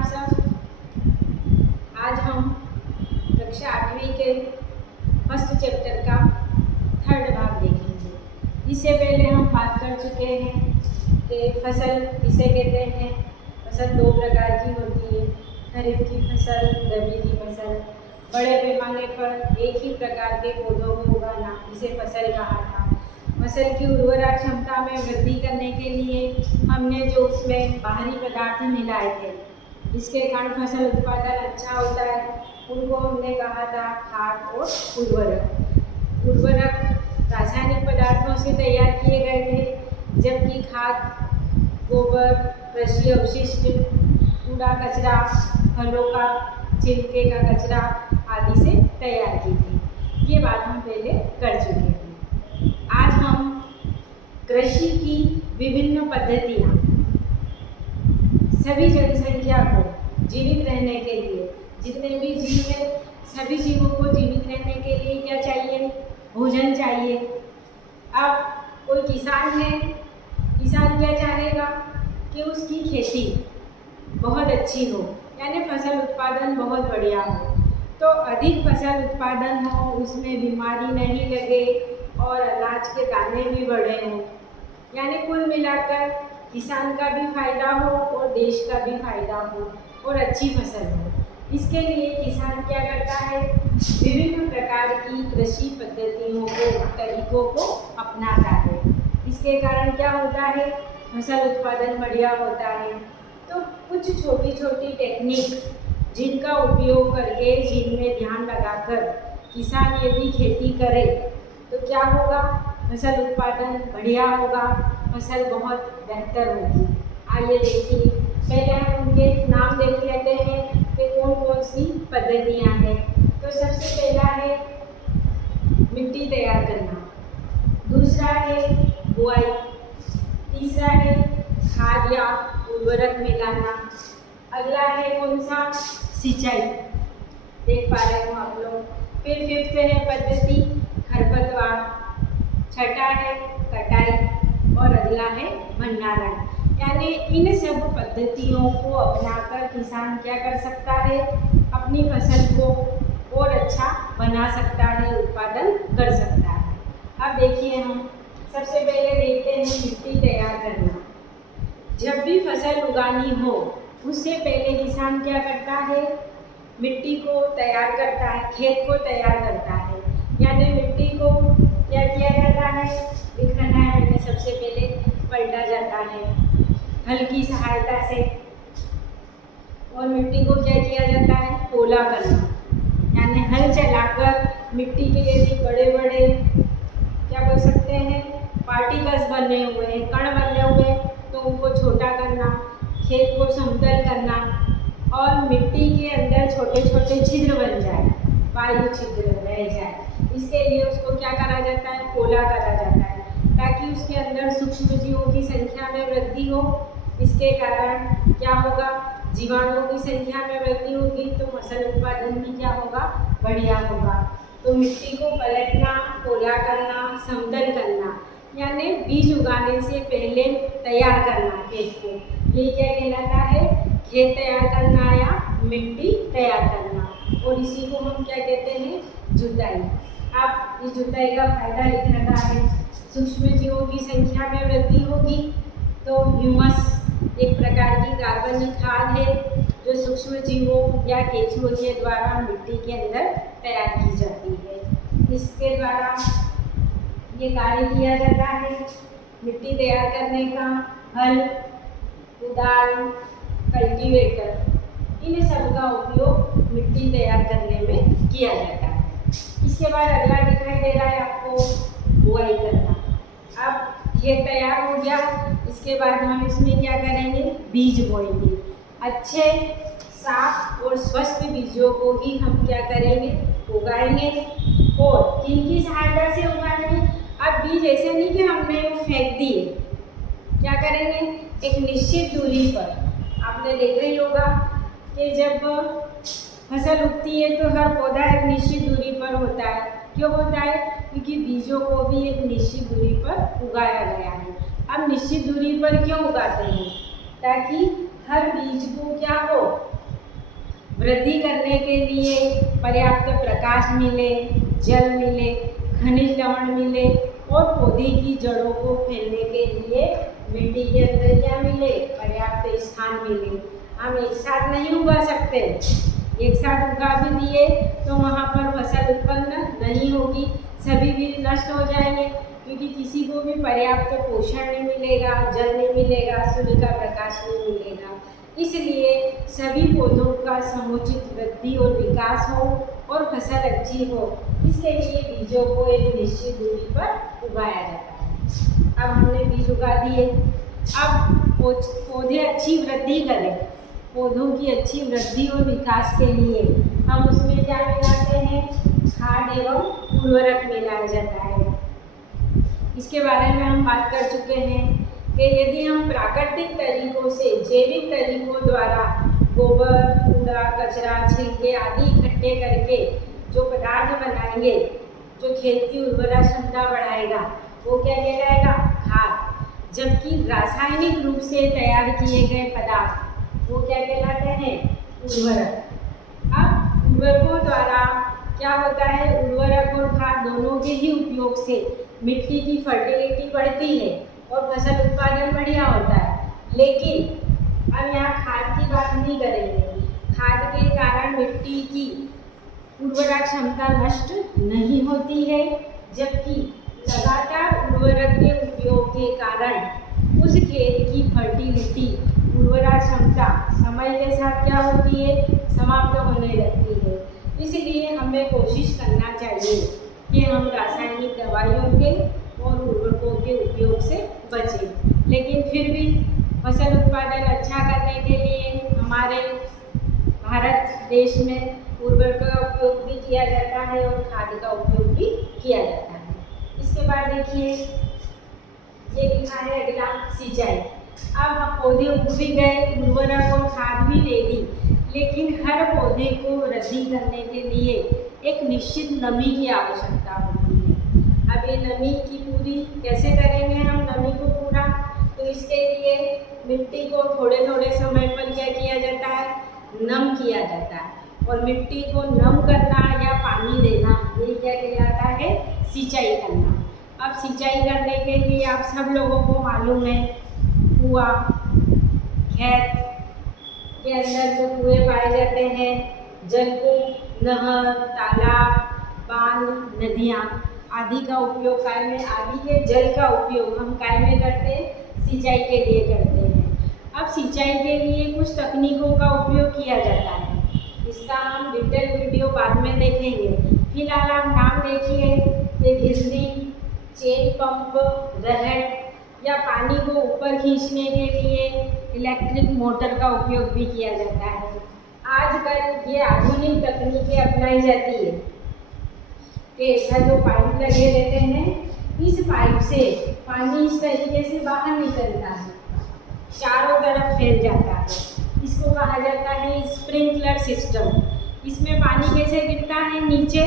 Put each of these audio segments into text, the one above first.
आप सब। आज हम कक्षा 8वीं के फर्स्ट चैप्टर का थर्ड भाग देखेंगे। इससे पहले हम बात कर चुके हैं कि फसल किसे कहते हैं। फसल दो प्रकार की होती है, खरीफ की फसल, रबी की फसल। बड़े पैमाने पर एक ही प्रकार के पौधों को उगाना इसे फसल कहा था। फसल की उर्वरा क्षमता में वृद्धि करने के लिए हमने जो उसमें बाहरी पदार्थ मिलाए थे, जिसके कारण फसल उत्पादन अच्छा होता है, उनको हमने कहा था खाद और उर्वरक। उर्वरक रासायनिक पदार्थों से तैयार किए गए थे, जबकि खाद गोबर, कृषि अवशिष्ट, कूड़ा कचरा, फलों का छिलके का कचरा आदि से तैयार की थी। ये बात हम पहले कर चुके हैं। आज हम कृषि की विभिन्न पद्धतियाँ, सभी जनसंख्या को जीवित रहने के लिए, जितने भी जीव हैं सभी जीवों को जीवित रहने के लिए क्या चाहिए? भोजन चाहिए। अब कोई किसान है, किसान क्या चाहेगा कि उसकी खेती बहुत अच्छी हो, यानी फसल उत्पादन बहुत बढ़िया हो। तो अधिक फसल उत्पादन हो, उसमें बीमारी नहीं लगे और अनाज के दाने भी बढ़े हों, यानी कुल मिलाकर किसान का भी फायदा हो और देश का भी फायदा हो और अच्छी फसल हो। इसके लिए किसान क्या करता है? विभिन्न प्रकार की कृषि पद्धतियों को, तरीकों को अपनाता है। इसके कारण क्या होता है? फसल उत्पादन बढ़िया होता है। तो कुछ छोटी छोटी टेक्निक जिनका उपयोग करके, जिनमें ध्यान लगाकर किसान यदि खेती करे तो क्या होगा? फसल उत्पादन बढ़िया होगा, फसल बहुत बेहतर होगी। आइए देखिए, पहले हम उनके नाम देख लेते हैं कि कौन कौन सी पद्धतियाँ हैं। तो सबसे पहला है मिट्टी तैयार करना, दूसरा है बुआई, तीसरा है खाद या उर्वरक मिलाना, अगला है कौन सा? सिंचाई, देख पा रहे हो आप लोग। फिर फिफ्थ है पद्धति खरपतवार, छठा है कटाई और अगला है भंडारण। यानी इन सब पद्धतियों को अपनाकर किसान क्या कर सकता है? अपनी फसल को और अच्छा बना सकता है, उत्पादन कर सकता है। अब देखिए, हम सबसे पहले देखते हैं मिट्टी तैयार करना। जब भी फसल उगानी हो उससे पहले किसान क्या करता है? मिट्टी को तैयार करता है, खेत को तैयार करता है। यानी मिट्टी को क्या किया जाता है? दिखाना है मैंने, सबसे पहले पलटा जाता है हल की सहायता से, और मिट्टी को क्या किया जाता है? पोला करना, यानी हल चलाकर मिट्टी के यदि बड़े बड़े क्या बोल सकते हैं पार्टिकल्स बने हुए हैं, कण बने हुए हैं, तो उनको छोटा करना, खेत को समतल करना और मिट्टी के अंदर छोटे छोटे छिद्र बन जाए, वायु छिद्र रह जाए। इसके लिए उसको क्या करा जाता है? पोला करा जाता है, ताकि उसके अंदर सूक्ष्म जीवों की संख्या में वृद्धि हो। इसके कारण क्या होगा? जीवाणुओं की संख्या में वृद्धि होगी तो फसल उत्पादन भी क्या होगा? बढ़िया होगा। तो मिट्टी को पलटना, पोला करना, समतल करना, यानी बीज उगाने से पहले तैयार करना खेत को, ये क्या कहलाता है? खेत तैयार करना या मिट्टी तैयार करना। और इसी को हम क्या कहते हैं? जुताई। अब इस जुताई का फायदा लिख रखा है, सूक्ष्म जीवों की संख्या में वृद्धि होगी। तो ह्यूमस एक प्रकार की कार्बनिक खाद है जो सूक्ष्म जीवों या केंचुओं के द्वारा मिट्टी के अंदर तैयार की जाती है। इसके द्वारा ये कार्य किया जाता है मिट्टी तैयार करने का। हल, कुदाल, कल्टीवेटर, इन सब का उपयोग मिट्टी तैयार करने में किया जाता है। इसके बाद अगला दिखाई दे रहा है आपको बुआई करना। अब खेत तैयार हो गया, इसके बाद हम इसमें क्या करेंगे? बीज बोएंगे। अच्छे, साफ और स्वस्थ बीजों को ही हम क्या करेंगे? उगाएंगे। और किनकी सहायता से उगाएंगे? अब बीज ऐसे नहीं कि हमने वो फेंक दिए, क्या करेंगे? एक निश्चित दूरी पर, आपने देखा ही होगा कि जब फसल उगती है तो हर पौधा एक निश्चित दूरी पर होता है। क्यों होता है? क्योंकि बीजों को भी एक निश्चित दूरी पर उगाया गया है। अब निश्चित दूरी पर क्यों उगाते हैं? ताकि हर बीज को क्या हो? वृद्धि करने के लिए पर्याप्त प्रकाश मिले, जल मिले, खनिज लवण मिले और पौधे की जड़ों को फैलने के लिए मिट्टी के अंदर क्या मिले, पर्याप्त स्थान मिले। हम एक साथ नहीं उगा सकते, एक साथ उगा भी दिए तो वहाँ पर फसल उत्पन्न नहीं होगी, सभी भी नष्ट हो जाएंगे, क्योंकि किसी को भी पर्याप्त पोषण नहीं मिलेगा, जल नहीं मिलेगा, सूर्य का प्रकाश नहीं मिलेगा। इसलिए सभी पौधों का समुचित वृद्धि और विकास हो और फसल अच्छी हो, इसके लिए बीजों को एक निश्चित दूरी पर उगाया जाता है। अब हमने बीज उगा दिए, अब पौधे अच्छी वृद्धि करें, पौधों की अच्छी वृद्धि और विकास के लिए हम उसमें क्या मिलाते हैं, खाद एवं उर्वरक मिलाया जाता है। इसके बारे में हम बात कर चुके हैं कि यदि हम प्राकृतिक तरीकों से, जैविक तरीकों द्वारा गोबर, कूड़ा, कचरा, छिलके आदि इकट्ठे करके जो पदार्थ बनाएंगे, जो खेत की उर्वरा क्षमता बढ़ाएगा, वो क्या कहलाएगा, खाद। जबकि रासायनिक रूप से तैयार किए गए पदार्थ वो क्या कहलाते हैं, उर्वरक। अब उर्वरकों द्वारा क्या होता है, उर्वरक और खाद दोनों के ही उपयोग से मिट्टी की फर्टिलिटी बढ़ती है और फसल उत्पादन बढ़िया होता है। लेकिन अब यहाँ खाद की बात नहीं करेंगे। खाद के कारण मिट्टी की उर्वरा क्षमता नष्ट नहीं होती है, जबकि लगातार उर्वरक के उपयोग के कारण उस खेत की फर्टिलिटी, उर्वरा क्षमता समय के साथ क्या होती है, समाप्त होने लगती है। इसलिए हमें कोशिश करना चाहिए कि हम रासायनिक दवाइयों के और उर्वरकों के उपयोग से बचें। लेकिन फिर भी फसल उत्पादन अच्छा करने के लिए हमारे भारत देश में उर्वरक का उपयोग भी किया जाता है और खाद का उपयोग भी किया जाता है। इसके बाद देखिए, ये लिखा है अगला, सिंचाई। अब हम पौधे उग भी गए, उर्वरक और खाद भी दे दी, लेकिन हर पौधे को वृद्धि करने के लिए एक निश्चित नमी की आवश्यकता होती है। अब ये नमी की पूरी कैसे करेंगे हम, नमी को पूरा, तो इसके लिए मिट्टी को थोड़े थोड़े समय पर क्या किया जाता है, नम किया जाता है। और मिट्टी को नम करना या पानी देना, ये क्या कहलाता है, सिंचाई करना। अब सिंचाई करने के लिए आप सब लोगों को मालूम है, कुआं, खेत के अंदर जो कुएं पाए जाते हैं, जलकूप, नहर, तालाब, बांध, नदियाँ आदि का उपयोग काय में, आदि के जल का उपयोग हम काय में करते हैं, सिंचाई के लिए करते हैं। अब सिंचाई के लिए कुछ तकनीकों का उपयोग किया जाता है, इसका हम डिटेल वीडियो बाद में देखेंगे। फिलहाल आप नाम देखिए, ये घिसनी, चेन पंप, रहट या पानी को ऊपर खींचने के लिए इलेक्ट्रिक मोटर का उपयोग भी किया जाता है। आजकल ये आधुनिक तकनीकें अपनाई जाती है कि ऐसा जो पाइप लगे रहते हैं, इस पाइप से पानी इस तरीके से बाहर निकलता है, चारों तरफ फैल जाता है। इसको कहा जाता है स्प्रिंकलर सिस्टम। इसमें पानी कैसे गिरता है, नीचे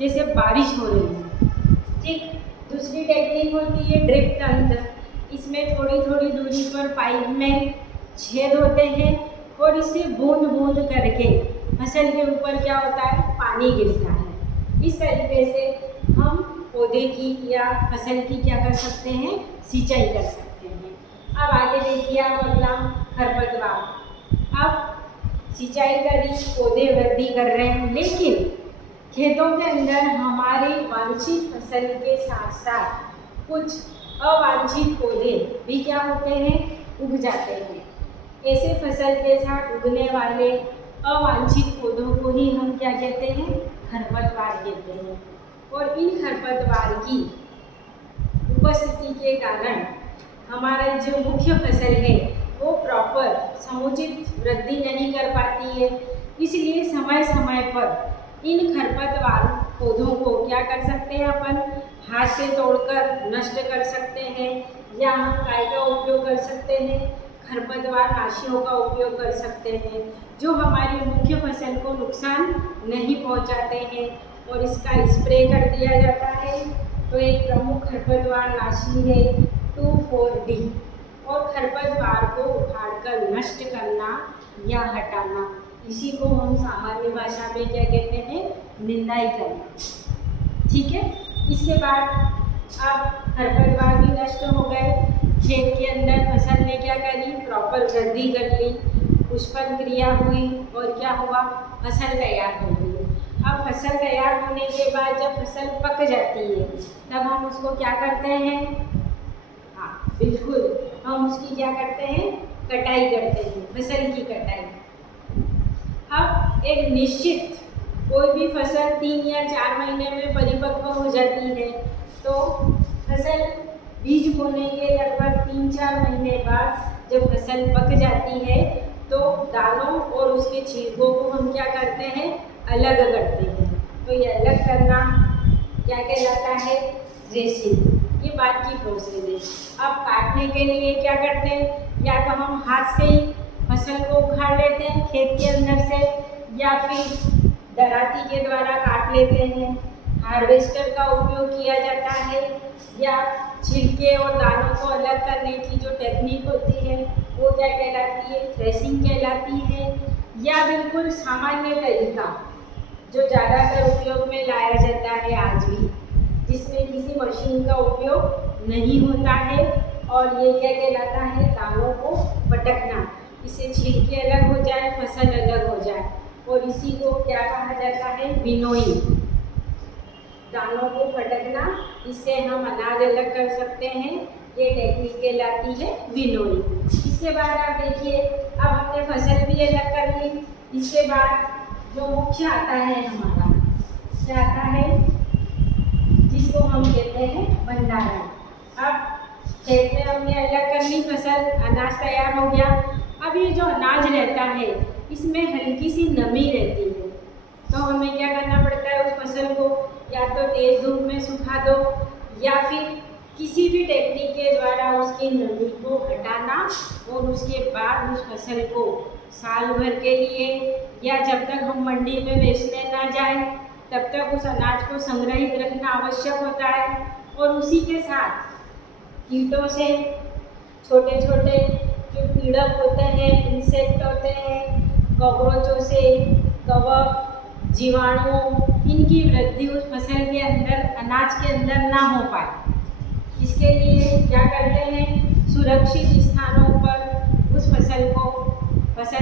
जैसे बारिश हो रही है। ठीक, दूसरी टेक्निक होती है ड्रिप तंत्र। इसमें थोड़ी थोड़ी दूरी पर पाइप में छेद होते हैं और इससे बूंद बूंद करके फसल के ऊपर क्या होता है, पानी गिरता है। इस तरीके से हम पौधे की या फसल की क्या कर सकते हैं, सिंचाई कर सकते हैं। अब आगे देखिए आप अगला, खरपतवार। अब सिंचाई करी, पौधे वृद्धि कर रहे हैं, लेकिन खेतों के अंदर हमारी वांछित फसल के साथ साथ कुछ अवांछित पौधे भी क्या होते हैं, उग जाते हैं। ऐसे फसल के साथ उगने वाले अवांछित पौधों को ही हम क्या कहते हैं, खरपतवार कहते हैं। और इन खरपतवार की उपस्थिति के कारण हमारा जो मुख्य फसल है वो प्रॉपर समुचित वृद्धि नहीं कर पाती है। इसलिए समय समय पर इन खरपतवार पौधों को क्या कर सकते हैं, अपन हाथ से तोड़कर नष्ट कर सकते हैं, या हम काय का उपयोग कर सकते हैं, खरपतवार नाशियों का उपयोग कर सकते हैं, जो हमारी मुख्य फसल को नुकसान नहीं पहुंचाते हैं और इसका स्प्रे कर दिया जाता है। तो एक प्रमुख खरपतवार नाशी है 2,4-D। और खरपतवार को उखाड़कर नष्ट करना या हटाना इसी को हम सामान्य भाषा में क्या कहते हैं, निंदाई करना। ठीक है। इसके बाद अब खरपतवार भी नष्ट हो गए, खेत के अंदर फसल ने क्या करी, प्रॉपर वृद्धि कर ली, पुष्पन क्रिया हुई और क्या हुआ, फसल तैयार हो गई। अब फसल तैयार होने के बाद जब फसल पक जाती है तब हम उसको क्या करते हैं, हाँ बिल्कुल, हम उसकी क्या करते हैं, कटाई करते हैं, फसल की कटाई। अब एक निश्चित कोई भी फसल 3 या 4 महीने में परिपक्व हो जाती है, तो फसल बीज बोने के लगभग 3-4 महीने बाद जब फसल पक जाती है तो दानों और उसके छिलकों को हम क्या करते हैं, अलग करते हैं। तो ये अलग करना क्या कहलाता है, थ्रेशिंग। ये बात की प्रोसेस है। अब काटने के लिए क्या करते हैं, या तो हम हाथ से ही फसल को उखाड़ लेते हैं खेत के अंदर से, या फिर दराती के द्वारा काट लेते हैं। हार्वेस्टर का उपयोग किया जाता है, या छिलके और दानों को अलग करने की जो टेक्निक होती है वो क्या कहलाती है, थ्रेशिंग कहलाती है। या बिल्कुल सामान्य तरीका जो ज़्यादातर उपयोग में लाया जाता है आज भी, जिसमें किसी मशीन का उपयोग नहीं होता है, और ये क्या कहलाता है, दानों को पटकना। इससे छिलके अलग हो जाए, फसल अलग हो जाए, और इसी को क्या कहा जाता है, विनोइंग। दानों को फटकना, इससे हम अनाज अलग कर सकते हैं, ये टेक्निक कहलाती है विनोइंग। इसके बाद आप देखिए, अब हमने फसल भी अलग कर ली। इसके बाद जो मुख्य आता है हमारा, क्या आता है, जिसको हम कहते हैं भंडारण। अब खेत में हमने अलग कर ली फसल, अनाज तैयार हो गया। अब ये जो अनाज रहता है इसमें हल्की सी नमी रहती है, तो हमें क्या करना पड़ता है, उस फसल को या तो तेज़ धूप में सुखा दो, या फिर किसी भी टेक्निक के द्वारा उसकी नमी को हटाना, और उसके बाद उस फसल को साल भर के लिए, या जब तक हम मंडी में बेचने ना जाए तब तक उस अनाज को संग्रहित रखना आवश्यक होता है। और उसी के साथ कीटों से, छोटे छोटे जो कीड़क होते हैं, इंसेक्ट होते हैं, कॉकरोचों से, कवक, जीवाणुओं, इनकी वृद्धि उस फसल के अंदर, अनाज के अंदर ना हो पाए, इसके लिए क्या करते हैं, सुरक्षित स्थानों पर उस फसल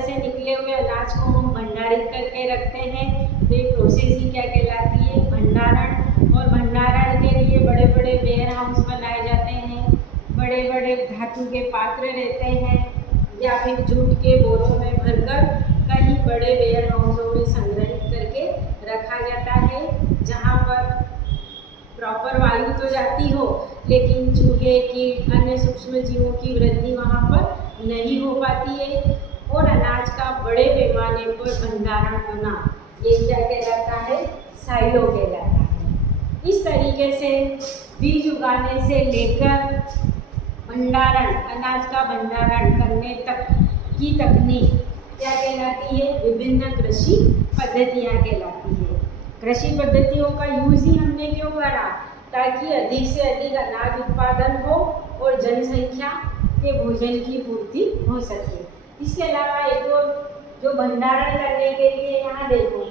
से निकले हुए अनाज को हम भंडारित करके रखते हैं। तो ये प्रोसेस ही क्या कहलाती है, भंडारण। और भंडारण के लिए बड़े बड़े वेयर हाउस बनाए जाते हैं, बड़े बड़े धातु के पात्र रहते हैं, या फिर जूट के बोरों में भरकर कहीं बड़े वेयर हाउसों में संग्रहित करके रखा जाता है, जहाँ पर प्रॉपर वायु तो जाती हो, लेकिन चूहे, कीट, अन्य सूक्ष्म जीवों की वृद्धि वहाँ पर नहीं हो पाती है, और अनाज का बड़े पैमाने पर भंडारण होना, ये क्या कहलाता है, साइलो कहलाता है। इस तरीके से बीज उगाने से लेकर भंडारण, अनाज का भंडारण करने तक की तकनीक क्या कहलाती है, विभिन्न कृषि पद्धतियाँ कहलाती है। कृषि पद्धतियों का यूज़ ही हमने क्यों करा, ताकि अधिक से अधिक अनाज उत्पादन हो और जनसंख्या के भोजन की पूर्ति हो सके। इसके अलावा एक और जो भंडारण करने के लिए, यहाँ देखो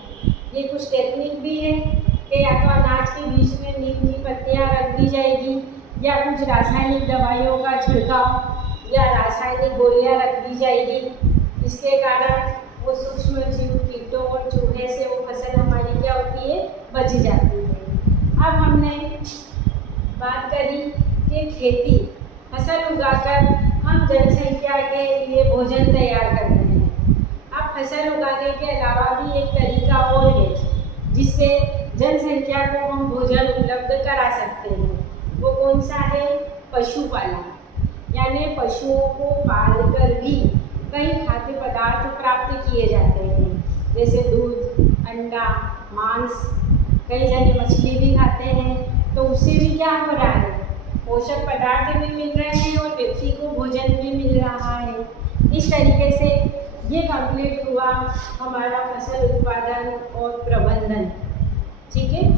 ये कुछ टेक्निक भी है कि या तो अनाज के बीच में नीम की पत्तियाँ रख दी जाएगी, या कुछ रासायनिक दवाइयों का छिड़काव या रासायनिक गोलियाँ रख दी जाएगी। इसके कारण वो सूक्ष्म जीव, कीटों और चूहे से वो फसल हमारी क्या होती है, बच जाती है। अब हमने बात करी कि खेती, फसल उगाकर हम जनसंख्या के लिए भोजन तैयार करते हैं। अब फसल उगाने के अलावा भी एक तरीका और है जिससे जनसंख्या को हम भोजन उपलब्ध करा सकते हैं। वो कौन सा है, पशुपालन। यानी पशुओं को पालकर भी कई खाद्य पदार्थ प्राप्त किए जाते हैं, जैसे दूध, अंडा, मांस, कई जने मछली भी खाते हैं, तो उससे भी क्या हो रहा है, पोषक पदार्थ भी मिल रहे हैं और व्यक्ति को भोजन भी मिल रहा है। इस तरीके से ये कंप्लीट हुआ हमारा फसल उत्पादन और प्रबंधन। ठीक है।